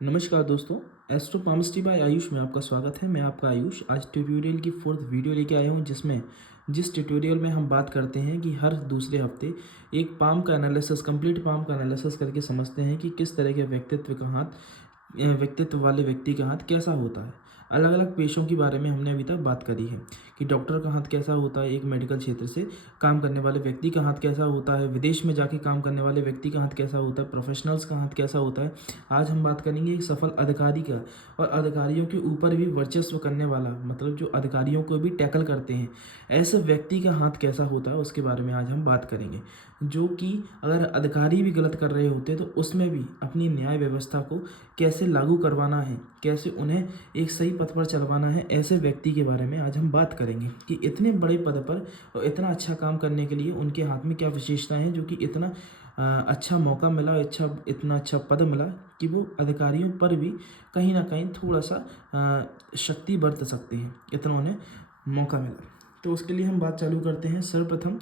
नमस्कार दोस्तों, astro palmistry bye Ayush में आपका स्वागत है। मैं आपका आयुष आज ट्यूटोरियल की फोर्थ वीडियो लेके आया हूँ, जिस ट्यूटोरियल में हम बात करते हैं कि हर दूसरे हफ्ते एक पाम का एनालिसिस, कंप्लीट पाम का एनालिसिस करके समझते हैं कि किस तरह के व्यक्तित्व वाले व्यक्ति का हाथ कैसा होता है। अलग अलग पेशों के बारे में हमने अभी तक बात करी है कि डॉक्टर का हाथ कैसा होता है, एक मेडिकल क्षेत्र से काम करने वाले व्यक्ति का हाथ कैसा होता है, विदेश में जाके काम करने वाले व्यक्ति का हाथ कैसा होता है, प्रोफेशनल्स का हाथ कैसा होता है। आज हम बात करेंगे एक सफल अधिकारी का, और अधिकारियों के ऊपर भी वर्चस्व करने वाला, मतलब जो अधिकारियों को भी टैकल करते हैं, ऐसे व्यक्ति का हाथ कैसा होता है उसके बारे में आज हम बात करेंगे। जो कि अगर अधिकारी भी गलत कर रहे होते तो उसमें भी अपनी न्याय व्यवस्था को कैसे लागू करवाना है, कैसे उन्हें एक सही पथ पर चलवाना है, ऐसे व्यक्ति के बारे में आज हम बात करेंगे कि इतने बड़े पद पर और इतना अच्छा काम करने के लिए उनके हाथ में क्या विशेषताएं हैं, जो कि इतना अच्छा मौका मिला, इतना अच्छा पद मिला कि वो अधिकारियों पर भी कहीं ना कहीं थोड़ा सा शक्ति बरत सकते हैं, इतना उन्हें मौका मिला। तो उसके लिए हम बात चालू करते हैं। सर्वप्रथम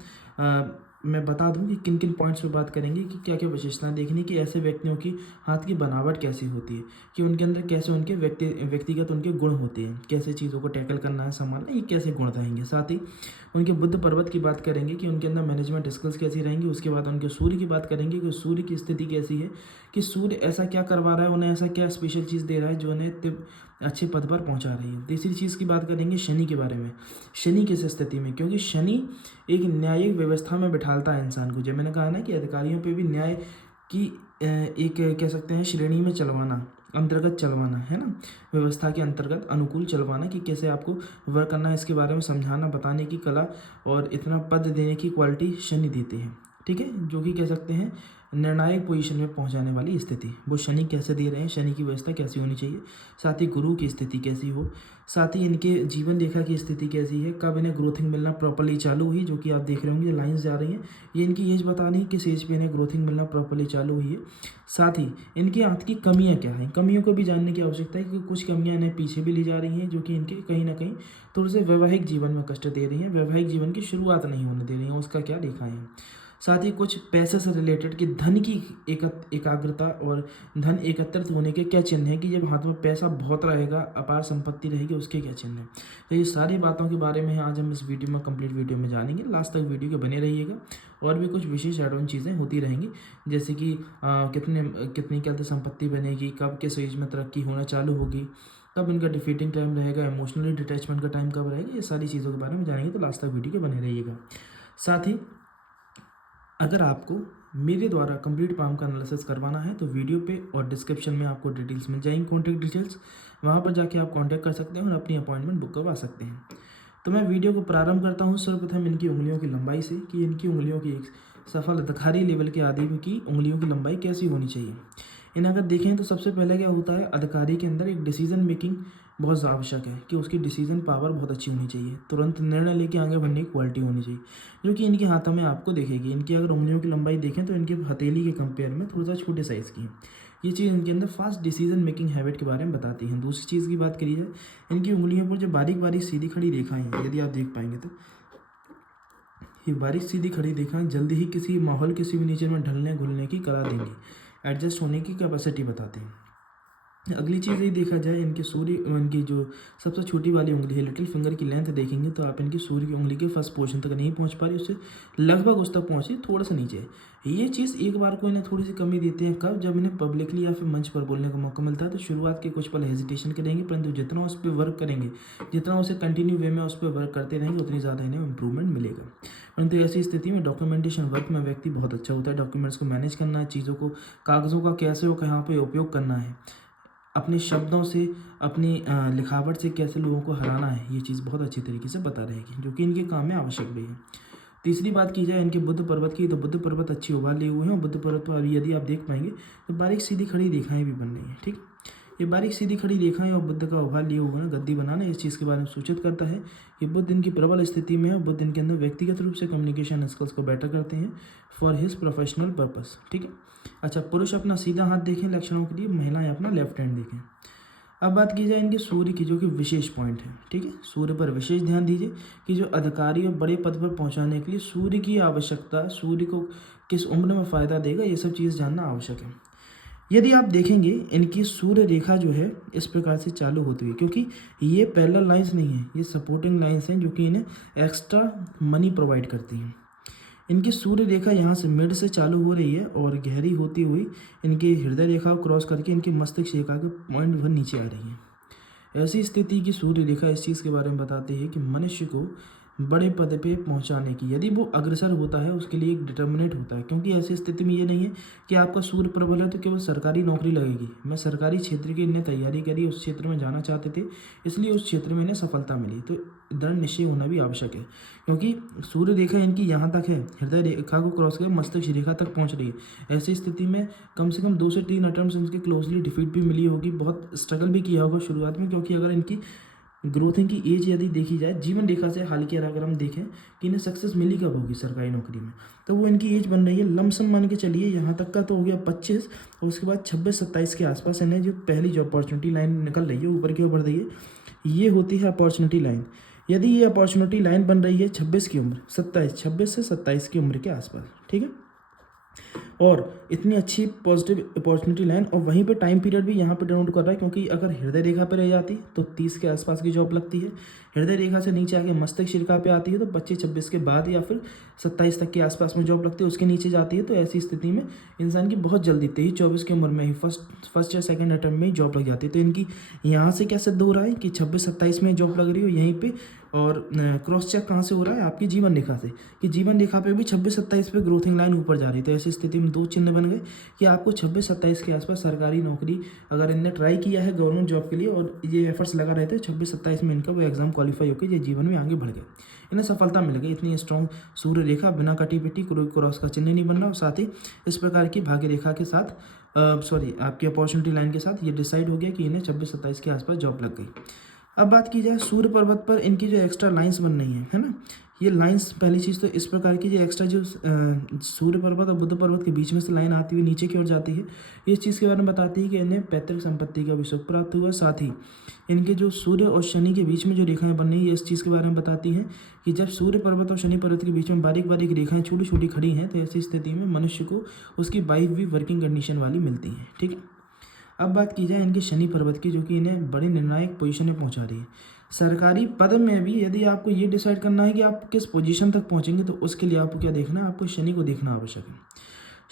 मैं बता दूं कि किन किन पॉइंट्स पे बात करेंगे, कि क्या क्या विशेषताएं देखनी, कि ऐसे व्यक्तियों की हाथ की बनावट कैसी होती है, कि उनके अंदर कैसे उनके व्यक्तिगत उनके गुण होते हैं, कैसे चीज़ों को टैकल करना है, संभालना, ये कैसे गुण रहेंगे। साथ ही उनके बुद्ध पर्वत की बात करेंगे कि उनके अंदर मैनेजमेंट स्किल्स कैसी रहेंगी। उसके बाद उनके सूर्य की बात करेंगे कि सूर्य की स्थिति कैसी है, कि सूर्य ऐसा क्या करवा रहा है, उन्हें ऐसा क्या स्पेशल चीज़ दे रहा है जो उन्हें अच्छे पद पर पहुंचा रही है। तीसरी चीज़ की बात करेंगे शनि के बारे में, शनि किस स्थिति में, क्योंकि शनि एक न्यायिक व्यवस्था में बिठालता है इंसान को। जब मैंने कहा ना कि अधिकारियों पे भी न्याय की एक कह सकते हैं श्रेणी में चलवाना, अंतर्गत चलवाना है ना, व्यवस्था के अंतर्गत अनुकूल चलवाना, कि कैसे आपको वर्क करना है, इसके बारे में समझाना, बताने की कला और इतना पद देने की क्वालिटी शनि देते हैं। ठीक है, जो कि कह सकते हैं निर्णायक पोजीशन में पहुंचाने वाली स्थिति, वो शनि कैसे दे रहे हैं, शनि की व्यवस्था कैसी होनी चाहिए। साथ ही गुरु की स्थिति कैसी हो, साथ ही इनके जीवन रेखा की स्थिति कैसी है, कब इन्हें ग्रोथिंग मिलना प्रॉपर्ली चालू हुई, जो कि आप देख रहे होंगे लाइंस जा रही हैं, ये इनकी एज बता रही है किस एज पे इन्हें ग्रोथिंग मिलना प्रॉपर्ली चालू हुई है। साथ ही इनके हाथ की कमियां क्या हैं, कमियों को भी जानने की आवश्यकता है, कि कुछ कमियां इन्हें पीछे भी ले जा रही हैं, जो कि इनके कहीं ना कहीं थोड़े से वैवाहिक जीवन में कष्ट दे रही हैं, वैवाहिक जीवन की शुरुआत नहीं होने दे रही हैं, उसका क्या देखा है। साथ ही कुछ पैसे से रिलेटेड, कि धन की एकाग्रता और धन एकत्रित होने के क्या चिन्ह हैं, कि जब हाथ में पैसा बहुत रहेगा, अपार संपत्ति रहेगी, उसके क्या चिन्ह हैं। तो ये सारी बातों के बारे में आज हम इस वीडियो में, कंप्लीट वीडियो में जानेंगे। लास्ट तक वीडियो के बने रहिएगा। और भी कुछ विशेष एड ऑन चीज़ें होती रहेंगी, जैसे कि कितनी क्या संपत्ति बनेगी, कब किस एज में तरक्की होना चालू होगी, कब इनका डिफीटिंग टाइम रहेगा, इमोशनली डिटैचमेंट का टाइम कब रहेगा, ये सारी चीज़ों के बारे में जानेंगे। तो लास्ट तक वीडियो के बने रहिएगा। साथ ही अगर आपको मेरे द्वारा कंप्लीट पाम का एनालिसिस करवाना है तो वीडियो पे और डिस्क्रिप्शन में आपको डिटेल्स मिल जाएंगी, कॉन्टैक्ट डिटेल्स, वहाँ पर जाके आप कांटेक्ट कर सकते हैं और अपनी अपॉइंटमेंट बुक करवा सकते हैं। तो मैं वीडियो को प्रारंभ करता हूँ सर्वप्रथम इनकी उंगलियों की लंबाई से, कि इनकी उंगलियों की एक सफल अधिकारी लेवल के आदमी की उंगलियों की लंबाई कैसी होनी चाहिए। इन्हें अगर देखें तो सबसे पहले क्या होता है, अधिकारी के अंदर एक डिसीजन मेकिंग बहुत आवश्यक है, कि उसकी डिसीजन पावर बहुत अच्छी होनी चाहिए, तुरंत निर्णय लेके आगे बढ़ने की क्वालिटी होनी चाहिए, जो कि इनके हाथों में आपको दिखेगी। इनकी अगर उंगलियों की लंबाई देखें तो इनके हथेली के कंपेयर में थोड़ा सा छोटे साइज़ की है। ये चीज़ इनके अंदर फास्ट डिसीजन मेकिंग हैबिट के बारे में बताती हैं। दूसरी चीज़ की बात करी जाए, इनकी उंगलियों पर जो बारीक बारीक सीधी खड़ी रेखाएं हैं, यदि आप देख पाएंगे तो ये बारीक सीधी खड़ी रेखाएं जल्दी ही किसी माहौल, किसी भी नेचर में ढलने घुलने की कला देंगी, एडजस्ट होने की कैपेसिटी बताते हैं। अगली चीज़ ये देखा जाए, इनकी जो सबसे छोटी वाली उंगली है, लिटिल फिंगर की लेंथ देखेंगे तो आप इनकी सूर्य की उंगली के फर्स्ट पोर्शन तक नहीं पहुंच पा रही, उससे लगभग उस तक पहुंचे, थोड़ा सा नीचे है। ये चीज़ एक बार को इन्हें थोड़ी सी कमी देते हैं, कब, जब इन्हें पब्लिकली या फिर मंच पर बोलने का मौका मिलता है तो शुरुआत के कुछ पल हेजिटेशन करेंगे, परंतु जितना उस पर वर्क करेंगे, जितना उसे कंटिन्यू वे में उस पर वर्क करते रहेंगे, उतनी ज़्यादा इन्हें इंप्रूवमेंट मिलेगा। परंतु ऐसी स्थिति में डॉक्यूमेंटेशन वर्क में व्यक्ति बहुत अच्छा होता है, डॉक्यूमेंट्स को मैनेज करना है, चीज़ों को, कागज़ों का कैसे वो कहाँ पर उपयोग करना है, अपने शब्दों से, अपनी लिखावट से कैसे लोगों को हराना है, ये चीज़ बहुत अच्छी तरीके से बता रहेगी, जो कि इनके काम में आवश्यक भी है। तीसरी बात की जाए इनके बुद्ध पर्वत की, तो बुद्ध पर्वत अच्छी उभार लिए हुए हैं, और बुद्ध पर्वत पर अभी यदि आप देख पाएंगे तो बारीक सीधी खड़ी रेखाएं भी बन रही हैं। ठीक, ये बारीक सीधी खड़ी रेखाएं और बुद्ध का उभार लिए हुए हैं, गद्दी बनाना, इस चीज़ के बारे में सूचित करता है कि बुद्ध इनकी प्रबल स्थिति में है, और बुद्ध इनके अंदर व्यक्तिगत रूप से कम्युनिकेशन स्किल्स को बेटर करते हैं फॉर हिज प्रोफेशनल पर्पस। ठीक है, अच्छा, पुरुष अपना सीधा हाथ देखें लक्षणों के लिए, महिलाएं अपना लेफ्ट हैंड देखें। अब बात की जाए इनके सूर्य की, जो कि विशेष पॉइंट है। ठीक है, सूर्य पर विशेष ध्यान दीजिए, कि जो अधिकारी और बड़े पद पर पहुंचाने के लिए सूर्य की आवश्यकता, सूर्य को किस उम्र में फ़ायदा देगा, ये सब चीज़ जानना आवश्यक है। यदि आप देखेंगे इनकी सूर्य रेखा जो है इस प्रकार से चालू होती है, क्योंकि ये पैरेलल लाइंस नहीं है, ये सपोर्टिंग लाइंस हैं जो कि इन्हें एक्स्ट्रा मनी प्रोवाइड करती हैं। इनकी सूर्य रेखा यहाँ से मिड से चालू हो रही है और गहरी होती हुई इनकी हृदय रेखा को क्रॉस करके इनकी मस्तिष्क रेखा के पॉइंट भर नीचे आ रही है। ऐसी स्थिति की सूर्य रेखा इस चीज़ के बारे में बताती है कि मनुष्य को बड़े पद पे पहुंचाने की, यदि वो अग्रसर होता है उसके लिए एक डिटर्मिनेट होता है, क्योंकि ऐसी स्थिति में ये नहीं है कि आपका सूर्य प्रबल है तो केवल सरकारी नौकरी लगेगी। मैं सरकारी क्षेत्र की इन्हें तैयारी करी, उस क्षेत्र में जाना चाहते थे, इसलिए उस क्षेत्र में इन्हें सफलता मिली। तो दृढ़ निश्चय होना भी आवश्यक है, क्योंकि सूर्य रेखा इनकी यहाँ तक है, हृदय रेखा को क्रॉस कर मस्तिष्क रेखा तक पहुँच रही है। ऐसी स्थिति में कम से कम 2 से 3 अटेम्प्ट इनके क्लोजली डिफीट भी मिली होगी, बहुत स्ट्रगल भी किया होगा शुरुआत में, क्योंकि अगर इनकी ग्रोथिंग की एज यदि देखी जाए जीवन रेखा से हाल की अगर हम देखें कि इन्हें सक्सेस मिली कब होगी सरकारी नौकरी में, तो वो इनकी एज बन रही है लमसम मान के चलिए यहाँ तक का तो हो गया 25, और उसके बाद 26-27 के आसपास इन्हें जो पहली जो अपॉर्चुनिटी लाइन निकल रही है ऊपर की ओर बढ़ रही है, ये होती है अपॉर्चुनिटी लाइन। यदि ये अपॉर्चुनिटी लाइन बन रही है 26 की उम्र, 26 से 27 की उम्र के आसपास, ठीक है, और इतनी अच्छी पॉजिटिव अपॉर्चुनिटी लाइन, और वहीं पे टाइम पीरियड भी यहाँ पे डिनोट कर रहा है, क्योंकि अगर हृदय रेखा पे रह जाती तो 30 के आसपास की जॉब लगती है, हृदय रेखा से नीचे आके मस्तिष्क रेखा पे आती है तो 25-26 के बाद या फिर 27 तक के आसपास में जॉब लगती है, उसके नीचे जाती है। तो ऐसी स्थिति में इंसान की बहुत जल्दी 23-24 की उम्र में ही फर्स्ट या सेकंड अटेम्प्ट में ही जॉब लग जाती है। तो इनकी यहाँ से क्या सिद्ध हो रहा है कि 26-27 में जॉब लग रही हो यहीं पे, और क्रॉस चेक कहाँ से हो रहा है आपकी जीवन रेखा से, कि जीवन रेखा पे भी 26-27 पे ग्रोथिंग लाइन ऊपर जा रही है। तो ऐसी स्थिति में 2 चिन्ह बन गए कि आपको 26-27 के आसपास सरकारी नौकरी, अगर इनने ट्राई किया है गवर्नमेंट जॉब के लिए और ये एफर्ट्स लगा रहे थे, 26-27 में इनका वो एग्जाम क्वालिफाई होकर ये जीवन में आगे बढ़ गए, इन्हें सफलता मिल गई। इतनी स्ट्रॉन्ग सूर्य रेखा बिना कटी पिटी क्रॉस का चिन्ह नहीं बन रहा, और साथ ही इस प्रकार की भाग्य रेखा के साथ आपकी अपॉर्चुनिटी लाइन के साथ ये डिसाइड हो गया कि इन्हें 26-27 के आसपास जॉब लग गई। अब बात की जाए सूर्य पर्वत पर इनकी जो एक्स्ट्रा लाइंस बन रही है ना, ये लाइंस पहली चीज़ तो इस प्रकार की जो एक्स्ट्रा जो सूर्य पर्वत और बुध पर्वत के बीच में से लाइन आती हुई नीचे की ओर जाती है, इस चीज़ के बारे में बताती है कि इन्हें पैतृक संपत्ति का भी सुख प्राप्त हुआ। साथ ही इनके जो सूर्य और शनि के बीच में जो रेखाएं बन रही है इस चीज़ के बारे में बताती हैं कि जब सूर्य पर्वत और शनि पर्वत के बीच में बारीक बारीक रेखाएं छोटी छोटी खड़ी हैं, तो ऐसी स्थिति में मनुष्य को उसकी वाइफ भी वर्किंग कंडीशन वाली मिलती है। ठीक है, अब बात की जाए इनके शनि पर्वत की, जो कि इन्हें बड़ी निर्णायक पोजीशन में पहुंचा रही है। सरकारी पद में भी यदि आपको ये डिसाइड करना है कि आप किस पोजीशन तक पहुंचेंगे, तो उसके लिए आपको क्या देखना है, आपको शनि को देखना आवश्यक है।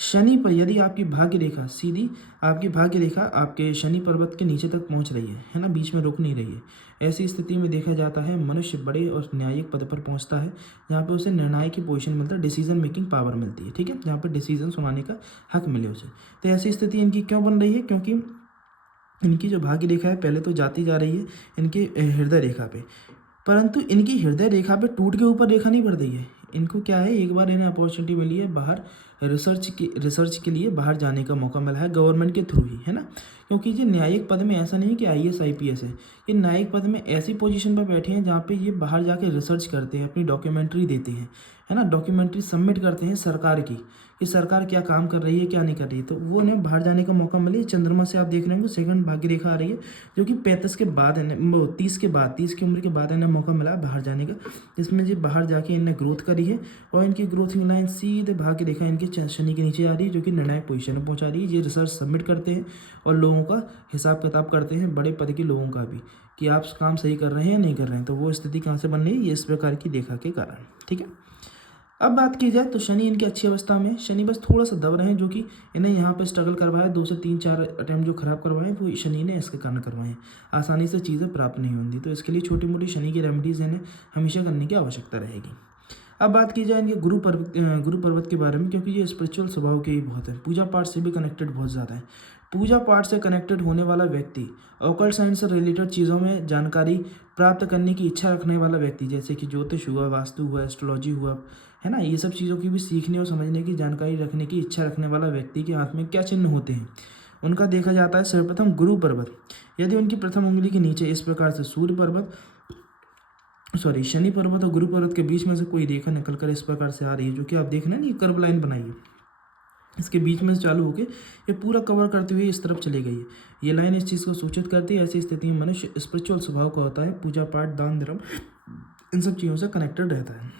शनि पर यदि आपकी भाग्य रेखा सीधी, आपकी भाग्य रेखा आपके शनि पर्वत के नीचे तक पहुंच रही है ना, बीच में रुक नहीं रही है, ऐसी स्थिति में देखा जाता है मनुष्य बड़े और न्यायिक पद पर पहुंचता है, जहाँ पे उसे निर्णायक की पोजीशन मिलता है, डिसीजन मेकिंग पावर मिलती है। ठीक है, जहाँ पर डिसीजन सुनाने का हक मिले उसे। तो ऐसी स्थिति इनकी क्यों बन रही है, क्योंकि इनकी जो भाग्य रेखा है पहले तो जाती जा रही है इनके हृदय रेखा पे, परंतु इनकी हृदय रेखा पे टूट के ऊपर रेखा नहीं बढ़ रही है। इनको क्या है, एक बार इन्हें अपॉर्चुनिटी मिली है बाहर रिसर्च के लिए बाहर जाने का मौका मिला है गवर्नमेंट के थ्रू ही, है ना, क्योंकि ये न्यायिक पद में ऐसा नहीं कि IAS IPS है, ये न्यायिक पद में ऐसी पोजीशन पर बैठे हैं जहाँ पे ये बाहर जाके रिसर्च करते हैं, अपनी डॉक्यूमेंट्री देते हैं, है ना, डॉक्यूमेंट्री सबमिट करते हैं सरकार की कि सरकार क्या काम कर रही है क्या नहीं कर रही है, तो वो इन्हें बाहर जाने का मौका मिले। चंद्रमा से आप देख रहे होंगे सेकंड भाग्य रेखा आ रही है, जो कि 35 के बाद इन्हें 30 की उम्र के बाद इन्हें मौका मिला बाहर जाने का, जिसमें जी बाहर जाके इन्हें ग्रोथ करी है, और इनकी ग्रोथिंग लाइन सीधे भाग्य रेखा इनके शनि के नीचे आ रही है, जो कि निर्णायक पोजीशन में पहुंचा रही है। ये रिसर्च सबमिट करते हैं और लोगों का हिसाब किताब करते हैं, बड़े पद के लोगों का भी, कि आप काम सही कर रहे हैं या नहीं कर रहे हैं। तो वो स्थिति कहाँ से बन रही है, ये इस प्रकार की रेखा के कारण। ठीक है, अब बात की जाए तो शनि इनकी अच्छी अवस्था में, शनि बस थोड़ा सा दब रहे हैं, जो कि इन्हें यहाँ पे स्ट्रगल करवाया, 2 से 3-4 अटैम्प्ट जो खराब करवाए वो शनि ने इसके कारण करवाए हैं, आसानी से चीज़ें प्राप्त नहीं होती। तो इसके लिए छोटी मोटी शनि की रेमेडीज़ इन्हें हमेशा करने की आवश्यकता रहेगी। अब बात की जाए इनके गुरु पर्वत के बारे में, क्योंकि ये स्पिरिचुअल स्वभाव के ही बहुत है, पूजा पाठ से भी कनेक्टेड बहुत ज़्यादा है। पूजा पाठ से कनेक्टेड होने वाला व्यक्ति, ऑकल्ट साइंस से रिलेटेड चीज़ों में जानकारी प्राप्त करने की इच्छा रखने वाला व्यक्ति, जैसे कि ज्योतिष हुआ, वास्तु हुआ, एस्ट्रोलॉजी हुआ, है ना, ये सब चीज़ों की भी सीखने और समझने की जानकारी रखने की इच्छा रखने वाला व्यक्ति के हाथ में क्या चिन्ह होते हैं, उनका देखा जाता है सर्वप्रथम गुरु पर्वत। यदि उनकी प्रथम उंगली के नीचे इस प्रकार से शनि पर्वत और गुरु पर्वत के बीच में से कोई रेखा निकल कर इस प्रकार से आ रही है, जो कि आप देख रहे हैं, ये कर्व लाइन बनाई है, इसके बीच में से चालू होकर ये पूरा कवर करते हुए इस तरफ चली गई है। ये लाइन इस चीज़ को सूचित करती है ऐसी स्थिति में मनुष्य स्पिरिचुअल स्वभाव का होता है, पूजा पाठ दान धर्म इन सब चीज़ों से कनेक्टेड रहता है।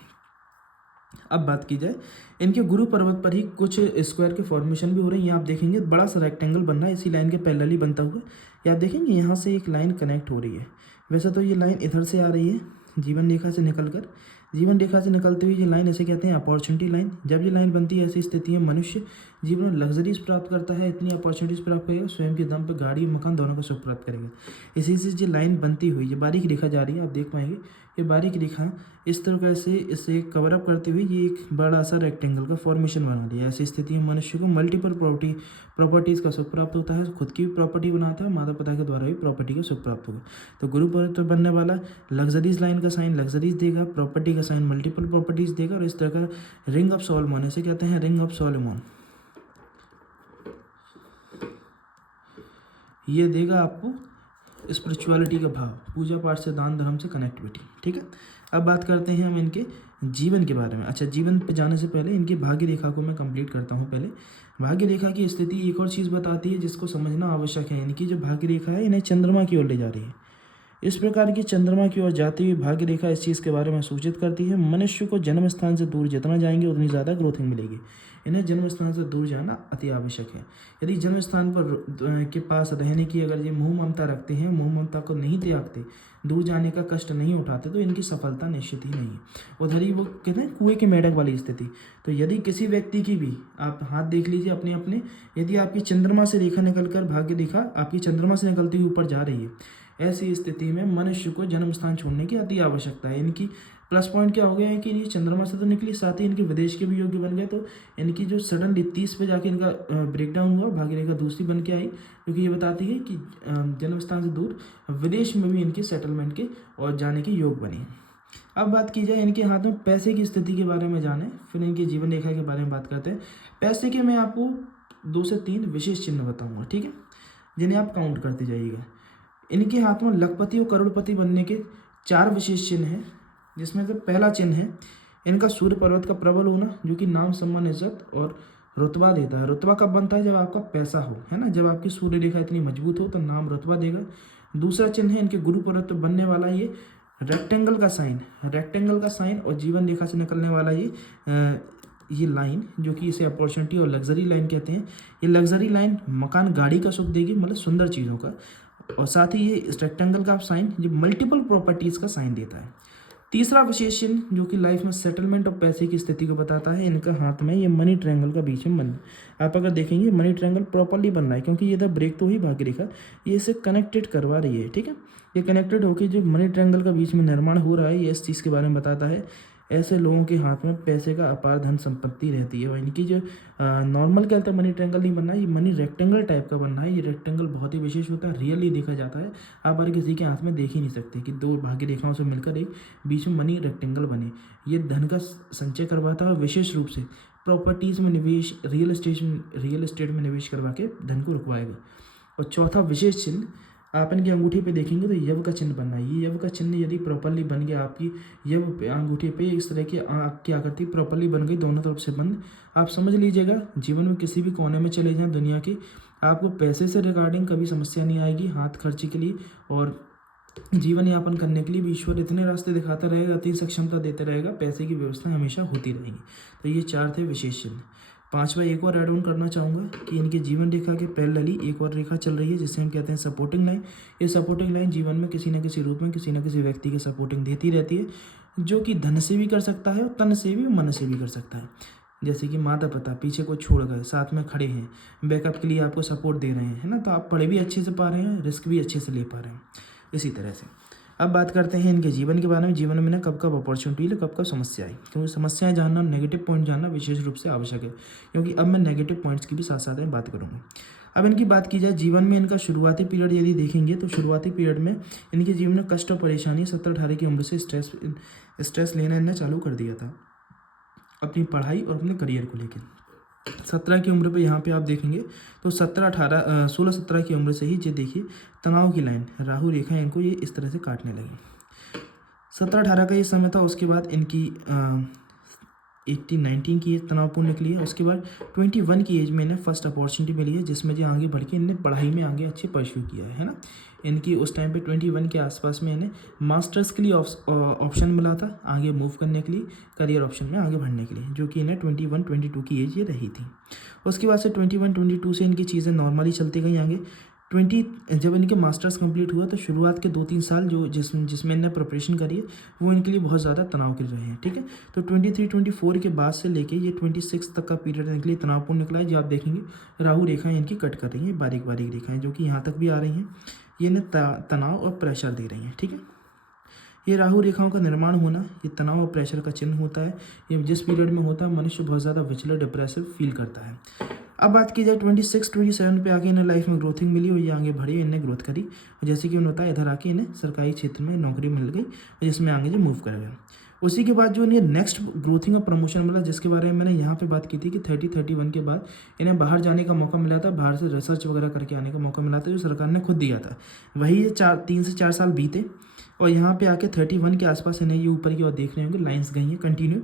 अब बात की जाए, इनके गुरु पर्वत पर ही कुछ स्क्वायर के फॉर्मेशन भी हो रहे हैं। यहाँ आप देखेंगे बड़ा सा रेक्टेंगल बन रहा है इसी लाइन के पैरेलली बनता हुआ। ये आप देखेंगे यहाँ से एक लाइन कनेक्ट हो रही है। वैसे तो ये लाइन इधर से आ रही है जीवन रेखा से निकलकर, जीवन रेखा से निकलते हुए ये लाइन ऐसे कहते हैं अपॉर्चुनिटी लाइन। जब ये लाइन बनती है ऐसी स्थिति में मनुष्य जीवन में लग्जरीज प्राप्त करता है, इतनी अपॉर्चुनिटीज प्राप्त करेगा, स्वयं के दम पर गाड़ी मकान दोनों का सुख प्राप्त करेगा। इसी से ये लाइन बनती हुई, ये बारीक रेखा जा रही है, आप देख पाएंगे ये बारीक रेखा इस तरह से इसे कवर अप करते हुए ये एक बड़ा सा रेक्टेंगल का फॉर्मेशन बना लिया है। ऐसी स्थिति में मनुष्य को मल्टीपल प्रॉपर्टीज़ का सुख प्राप्त होता है, खुद की भी प्रॉपर्टी बनाता है, माता पिता के द्वारा भी प्रॉपर्टी का सुख प्राप्त होगा। तो गुरु पर्वत पर बनने वाला लग्जरीज लाइन का साइन लग्जरीज देगा, प्रॉपर्टी का साइन मल्टीपल प्रॉपर्टीज़ देगा, और इस तरह का रिंग ऑफ सोलोमन, इसे कहते हैं रिंग ऑफ सोलोमन, ये देगा आपको स्पिरिचुअलिटी का भाव, पूजा पाठ से, दान धर्म से कनेक्टिविटी। ठीक है, अब बात करते हैं हम इनके जीवन के बारे में। अच्छा, जीवन पे जाने से पहले इनकी भाग्य रेखा को मैं कंप्लीट करता हूँ। पहले भाग्य रेखा की स्थिति एक और चीज़ बताती है जिसको समझना आवश्यक है। इनकी जो भाग्य रेखा है इन्हें चंद्रमा की ओर ले जा रही है। इस प्रकार की चंद्रमा की ओर जाती हुई भाग्य रेखा इस चीज़ के बारे में सूचित करती है, मनुष्य को जन्म स्थान से दूर जितना जाएंगे उतनी ज़्यादा ग्रोथिंग मिलेगी। इन्हें जन्म स्थान से दूर जाना अति आवश्यक है। यदि जन्म स्थान पर के पास रहने की अगर ये मोह ममता रखते हैं, मोह ममता को नहीं त्यागते, दूर जाने का कष्ट नहीं उठाते, तो इनकी सफलता निश्चित ही नहीं है। उधर ही वो कहते हैं कुएं के मेढक वाली स्थिति। तो यदि किसी व्यक्ति की भी आप हाथ देख लीजिए अपने अपने, यदि आपकी चंद्रमा से रेखा निकलकर भाग्य रेखा आपकी चंद्रमा से निकलती हुई ऊपर जा रही है, ऐसी स्थिति में मनुष्य को जन्म स्थान छोड़ने की अति आवश्यकता है। इनकी प्लस पॉइंट क्या हो गया है कि ये चंद्रमा से तो निकली, साथ ही इनके विदेश के भी योग्य बन गए। तो इनकी जो सडनली 30 पे जाके इनका ब्रेकडाउन हुआ, भाग्य रेखा दूसरी बन के आई, क्योंकि ये बताती है कि जन्म स्थान से दूर विदेश में भी इनके सेटलमेंट के और जाने के योग बनी। अब बात की जाए इनके हाथ में पैसे की स्थिति के बारे में जाने, फिर इनकी जीवन रेखा के बारे में बात करते हैं। पैसे के मैं आपको 2 से 3 विशेष चिन्ह बताऊँगा, ठीक है, जिन्हें आप काउंट करते जाइएगा। इनके हाथ में लखपति और करोड़पति बनने के 4 विशेष चिन्ह हैं, जिसमें से पहला चिन्ह है इनका सूर्य पर्वत का प्रबल होना, जो कि नाम, सम्मान, इज्जत और रुतबा देता है। रुतबा कब बनता है? जब आपका पैसा हो, है ना, जब आपकी सूर्य रेखा इतनी मजबूत हो तो नाम रुतबा देगा। दूसरा चिन्ह है इनके गुरु पर्वत पर बनने वाला ये रेक्टेंगल का साइन, रेक्टेंगल का साइन, और जीवन रेखा से निकलने वाला ये लाइन, जो कि इसे अपॉर्चुनिटी और लग्जरी लाइन कहते हैं। ये लग्जरी लाइन मकान, गाड़ी का सुख देगी, मतलब सुंदर चीज़ों का, और साथ ही ये इस रेक्टेंगल का साइन ये मल्टीपल प्रॉपर्टीज़ का साइन देता है। तीसरा विशेष चिन्ह जो कि लाइफ में सेटलमेंट और पैसे की स्थिति को बताता है, इनका हाथ में ये मनी ट्रायंगल का बीच में बन, आप अगर देखेंगे मनी ट्रायंगल प्रॉपर्ली बन रहा है, क्योंकि ये ब्रेक तो ही भाग्य रेखा ये इसे कनेक्टेड करवा रही है। ठीक है, ये कनेक्टेड होकर जो मनी ट्रायंगल का बीच में निर्माण हो रहा है, ये इस चीज़ के बारे में बताता है ऐसे लोगों के हाथ में पैसे का अपार धन संपत्ति रहती है। और इनकी जो नॉर्मल क्या होता है, मनी ट्रायंगल नहीं बनना है, ये मनी रेक्टेंगल टाइप का बनना है। ये रेक्टेंगल बहुत ही विशेष होता है, रियली देखा जाता है, आप हर किसी के हाथ में देख ही नहीं सकते कि 2 भाग्य रेखाओं से मिलकर एक बीच में मनी रेक्टेंगल बने। ये धन का संचय करवाता है, और विशेष रूप से प्रॉपर्टीज़ में निवेश, रियल एस्टेट में निवेश करवा के धन को रुकवाएगा। और चौथा विशेष चिन्ह आप इनकी अंगूठी पे देखेंगे तो यव का चिन्ह बनना है। ये यव का चिन्ह यदि प्रॉपर्ली बन गया, आपकी यव पे अंगूठी पे इस तरह की आँख की आकृति प्रॉपर्ली बन गई, दोनों तरफ से बंद, आप समझ लीजिएगा जीवन में किसी भी कोने में चले जाएं दुनिया के, आपको पैसे से रिगार्डिंग कभी समस्या नहीं आएगी। हाथ खर्चे के लिए और जीवन यापन करने के लिए भी ईश्वर इतने रास्ते दिखाता रहेगा, अति सक्षमता देते रहेगा, पैसे की व्यवस्था हमेशा होती रहेगी। तो ये 4 थे विशेष चिन्ह। 5वां एक और ऐड ऑन करना चाहूँगा कि इनके जीवन रेखा के पैरेलली एक और रेखा चल रही है, जिसे हम कहते हैं सपोर्टिंग लाइन। ये सपोर्टिंग लाइन जीवन में किसी न किसी रूप में किसी न किसी व्यक्ति की सपोर्टिंग देती रहती है, जो कि धन से भी कर सकता है और तन से भी, मन से भी कर सकता है। जैसे कि माता पिता पीछे को छोड़ गए, साथ में खड़े हैं, बैकअप के लिए आपको सपोर्ट दे रहे हैं, है ना, तो आप पढ़े भी अच्छे से पा रहे हैं, रिस्क भी अच्छे से ले पा रहे हैं। इसी तरह से अब बात करते हैं इनके जीवन के बारे में। जीवन में ना कब कब अपॉर्चुनिटी है, कब कब समस्या है, क्योंकि समस्याएं जानना, नेगेटिव पॉइंट जानना विशेष रूप से आवश्यक है, क्योंकि अब मैं नेगेटिव पॉइंट्स की भी साथ साथ में बात करूँगा। अब इनकी बात की जाए जीवन में, इनका शुरुआती पीरियड यदि देखेंगे तो शुरुआती पीरियड में इनके जीवन में कष्ट और परेशानी 17-18 की उम्र से स्ट्रेस लेना इन्हें चालू कर दिया था अपनी पढ़ाई और अपने करियर को लेकर। 17 की उम्र पे यहाँ पे आप देखेंगे तो 16-17 की उम्र से ही ये देखिए तनाव की लाइन, राहु रेखा इनको ये इस तरह से काटने लगी। 17-18 का ये समय था। उसके बाद इनकी 19 की एज तनावपूर्ण निकली है। उसके बाद 21 की एज में इन्हें फर्स्ट अपॉर्चुनिटी मिली है, जिसमें जो आगे बढ़ के इन्हें पढ़ाई में आगे अच्छी परस्यू किया है ना। इनकी उस टाइम पे 21 के आसपास में इन्हें मास्टर्स के लिए ऑप्शन मिला था आगे मूव करने के लिए, करियर ऑप्शन में आगे बढ़ने के लिए, जो कि इन्हें 21-22 की एज ये रही थी। उसके बाद से 21-22 से इनकी चीज़ें नॉर्मली चलती गई आगे। 20 जब इनके मास्टर्स कंप्लीट हुआ तो शुरुआत के 2-3 साल जो जिसमें इन्हें प्रिपरेशन करी है वो इनके लिए बहुत ज़्यादा तनाव के रहे हैं, ठीक है। तो 23-24 के बाद से लेके ये 26 तक का पीरियड इनके लिए तनावपूर्ण निकला है। जो आप देखेंगे राहु रेखाएं इनकी कट कर रही हैं, बारीक बारीक रेखाएं जो कि यहाँ तक भी आ रही हैं, ये इन्हें तनाव और प्रेशर दे रही हैं, ठीक है। ये राहु रेखाओं का निर्माण होना ये तनाव और प्रेशर का चिन्ह होता है। ये जिस पीरियड में होता है मनुष्य बहुत ज़्यादा विचलित डिप्रेसिव फील करता है। अब बात की जाए 26-27 पे आके इन्हें लाइफ में ग्रोथिंग मिली और ये आगे बढ़ी, इन्हें ग्रोथ करी और जैसे कि उन्होंने बताया इधर आके इन्हें सरकारी क्षेत्र में नौकरी मिल गई और जिसमें आगे जो मूव कर गए। उसी के बाद जो इन्हें नेक्स्ट ग्रोथिंग और प्रमोशन मिला, जिसके बारे में मैंने यहाँ पे बात की थी कि 30-31 के बाद इन्हें बाहर जाने का मौका मिला था, बाहर से रिसर्च वगैरह करके आने का मौका मिला था जो सरकार ने खुद दिया था। वही ये 3 से 4 साल बीते और यहाँ पे आके 31 के आसपास इन्हें ये ऊपर की ओर देख रहे होंगे लाइन्स गई हैं कंटिन्यू,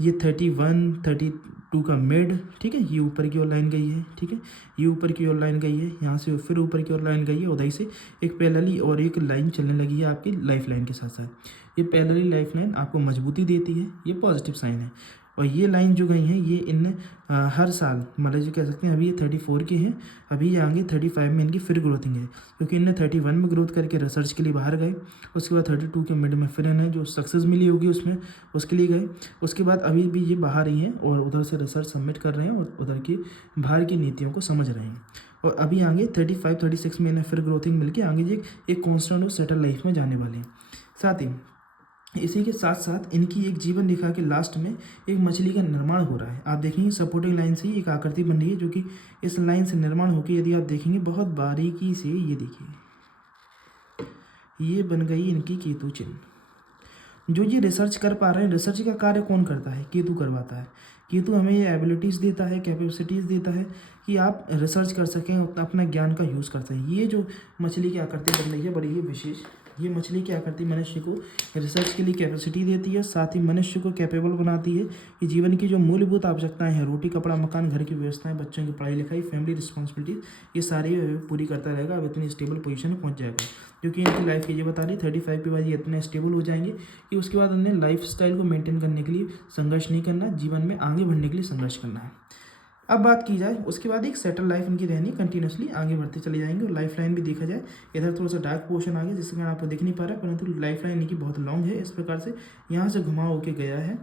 ये 31-32 का मिड, ठीक है, ये ऊपर की ओर लाइन गई है, ठीक है, ये ऊपर की ओर लाइन गई है, यहाँ से फिर ऊपर की ओर लाइन गई है, उधर से एक पैरेलली और एक लाइन चलने लगी है आपकी लाइफ लाइन के साथ साथ। ये पैरेलली लाइफ लाइन आपको मजबूती देती है, ये पॉजिटिव साइन है। और ये लाइन जो गई हैं ये इन हर साल मतलब जो कह सकते हैं अभी ये 34 के हैं, अभी ये आगे 35 में इनकी फिर ग्रोथिंग है, क्योंकि इनने 31 में ग्रोथ करके रिसर्च के लिए बाहर गए। उसके बाद 32 के मिड में फिर इन्हें जो सक्सेस मिली होगी उसमें उसके लिए गए। उसके बाद अभी भी ये बाहर ही हैं और उधर से रिसर्च सबमिट कर रहे हैं और उधर की बाहर की नीतियों को समझ रहे हैं। और अभी आगे 35-36 में इन्हें फिर ग्रोथिंग मिल के आगे ये एक कॉन्स्टेंट और सेटल लाइफ में जाने वाले हैं। साथ ही इसी के साथ साथ इनकी एक जीवन रेखा के लास्ट में एक मछली का निर्माण हो रहा है। आप देखेंगे सपोर्टिंग लाइन से ही एक आकृति बन रही है, जो कि इस लाइन से निर्माण होकर यदि आप देखेंगे बहुत बारीकी से, ये देखिए ये बन गई इनकी केतु चिन्ह। जो ये रिसर्च कर पा रहे हैं, रिसर्च का कार्य कौन करता है? केतु करवाता है। केतु हमें ये एबिलिटीज़ देता है, कैपेसिटीज़ देता है कि आप रिसर्च कर सकें, अपना ज्ञान का यूज़ कर सकें। ये जो मछली की आकृति बन रही है बड़ी ही विशेष, ये मछली की आकृति मनुष्य को रिसर्च के लिए कैपेसिटी देती है, साथ ही मनुष्य को कैपेबल बनाती है कि जीवन की जो मूलभूत आवश्यकताएं हैं, रोटी कपड़ा मकान घर की व्यवस्थाएं, बच्चों की पढ़ाई लिखाई, फैमिली रिस्पॉन्सिबिलिटी, ये सारी पूरी करता रहेगा। अब इतनी स्टेबल पोजीशन में पहुंच जाएगा, क्योंकि इनकी लाइफ की ये बता रही 35 के बाद ये इतने स्टेबल हो जाएंगे कि उसके बाद उन्हें लाइफ स्टाइल को मेंटेन करने के लिए संघर्ष नहीं करना, जीवन में आगे बढ़ने के लिए संघर्ष करना है। अब बात की जाए उसके बाद एक सेटल लाइफ इनकी रहनी, कंटिन्यूसली आगे बढ़ते चले जाएंगे। और लाइफ लाइन भी देखा जाए, इधर थोड़ा सा डार्क पोर्शन आ गया जिसके कारण आपको दिख नहीं पा रहा है, परंतु लाइफ लाइन इनकी बहुत लॉन्ग है। इस प्रकार से यहाँ से घुमा होके गया है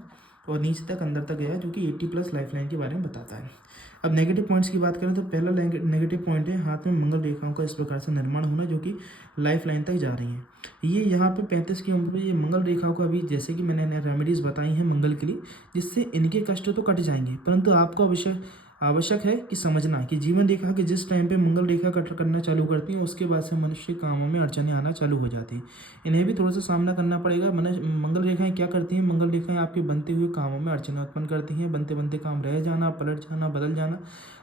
और नीचे तक अंदर तक गया, जो कि 80+ लाइफ लाइन के बारे में बताता है। अब नेगेटिव पॉइंट्स की बात करें तो पहला नेगेटिव पॉइंट है हाथ में मंगल रेखाओं का इस प्रकार से निर्माण होना, जो कि लाइफ लाइन तक जा रही है। ये यहाँ पे 35 की उम्र में ये मंगल रेखाओं का अभी, जैसे कि मैंने रेमेडीज़ बताई हैं मंगल के लिए, जिससे इनके कष्ट तो कट जाएंगे, परंतु आपको आवश्यक है कि समझना कि जीवन रेखा के जिस टाइम पे मंगल रेखा कट करना चालू करती है उसके बाद से मनुष्य कामों में अड़चने आना चालू हो जाती हैं। इन्हें भी थोड़ा सा सामना करना पड़ेगा। मंगल रेखाएं क्या करती हैं? मंगल रेखाएं आपके बनते हुए कामों में अड़चने उत्पन्न करती हैं। बनते बनते काम रह जाना, पलट जाना, बदल जाना,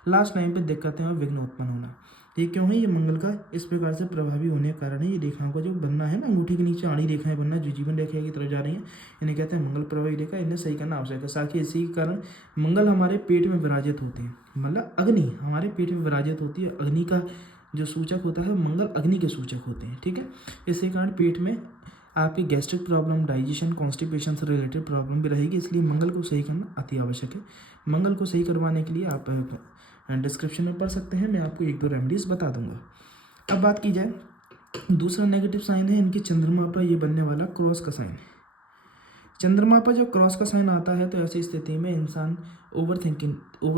लास्ट टाइम पे दिक्कतें और विघ्न उत्पन्न होना। ये क्यों है? ये मंगल का इस प्रकार से प्रभावी होने के कारण है। ये रेखाओं का जो बनना है ना, अंगूठी के नीचे आड़ी रेखाएं बनना जो जीवन रेखा की तरफ जा रही हैं, इन्हें कहते हैं मंगल प्रभावी रेखा। इन्हें सही करना आवश्यक है। साथ ही इसी के कारण मंगल हमारे पेट में विराजित होते हैं, मतलब अग्नि हमारे पेट में विराजित होती है। अग्नि का जो सूचक होता है मंगल, अग्नि के सूचक होते हैं, ठीक है। इसी कारण पेट में आपकी गैस्ट्रिक प्रॉब्लम, डाइजेशन, कॉन्स्टिपेशन से रिलेटेड प्रॉब्लम भी रहेगी, इसलिए मंगल को सही करना अति आवश्यक है। मंगल को सही करवाने के लिए आप डिस्क्रिप्शन में पढ़ सकते हैं, मैं आपको 1-2 रेमेडीज़ बता दूंगा। अब बात की जाए, दूसरा नेगेटिव साइन है इनकी चंद्रमा पर ये बनने वाला क्रॉस का साइन। चंद्रमा पर जब क्रॉस का साइन आता है तो ऐसी स्थिति में इंसान ओवर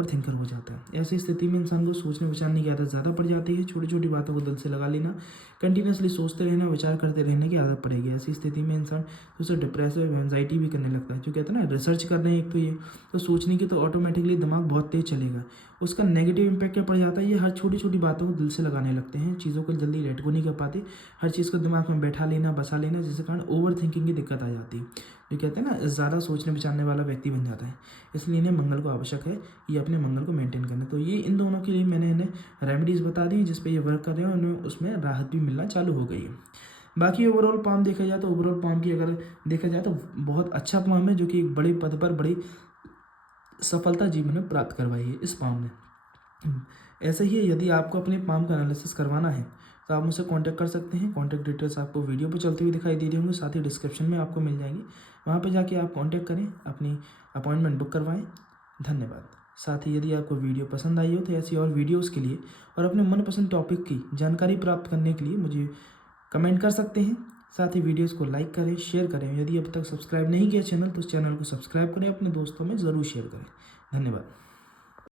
थिंकर हो जाता है। ऐसी स्थिति में इंसान को सोचने विचारने की आदत ज़्यादा पड़ जाती है। छोटी छोटी बातों को दिल से लगा लेना, कंटिन्यूसली सोचते रहना, विचार करते रहने की आदत पड़ेगी। ऐसी स्थिति में इंसान उसे डिप्रेसिव, एंजाइटी भी करने लगता है। जो कहते हैं ना, रिसर्च कर रहे हैं एक तो ये, तो सोचने की तो ऑटोमेटिकली दिमाग बहुत तेज चलेगा। उसका नेगेटिव इम्पैक्ट क्या पड़ जाता है? ये हर छोटी छोटी बातों को दिल से लगाने लगते हैं, चीज़ों को जल्दी लेट को नहीं कर पाते, हर चीज़ को दिमाग में बैठा लेना, बसा लेना, जिसके कारण ओवर थिंकिंग की दिक्कत आ जाती है। जो कहते हैं ना, ज़्यादा सोचने विचारने वाला व्यक्ति बन जाता है। इसलिए इन्हें मंगल को आवश्यक है ये अपने मंगल को मेंटेन करना। तो ये इन दोनों के लिए मैंने इन्हें रेमेडीज़ बता दी जिस पे ये वर्क कर रहे हैं, उन्हें उसमें राहत भी मिलना चालू हो गई है। बाकी ओवरऑल पाम देखा जाए तो ओवरऑल पाम की अगर देखा जाए तो बहुत अच्छा पाम है, जो कि एक बड़े पद पर, बड़ी सफलता जीवन में प्राप्त करवाई है इस पाम ने। ऐसे ही यदि आपको अपने पाम का एनालिसिस करवाना है तो आप मुझसे कांटेक्ट कर सकते हैं। कांटेक्ट डिटेल्स आपको वीडियो पर चलते हुए दिखाई दे रही होंगी, साथ ही डिस्क्रिप्शन में आपको मिल जाएंगी। वहाँ पर जाके आप कांटेक्ट करें, अपनी अपॉइंटमेंट बुक करवाएं। धन्यवाद। साथ ही यदि आपको वीडियो पसंद आई हो तो ऐसी और वीडियोज़ के लिए और अपने मनपसंद टॉपिक की जानकारी प्राप्त करने के लिए मुझे कमेंट कर सकते हैं। साथ ही वीडियोज़ को लाइक करें, शेयर करें। यदि अब तक सब्सक्राइब नहीं किया चैनल तो उस चैनल को सब्सक्राइब करें, अपने दोस्तों में ज़रूर शेयर करें। धन्यवाद।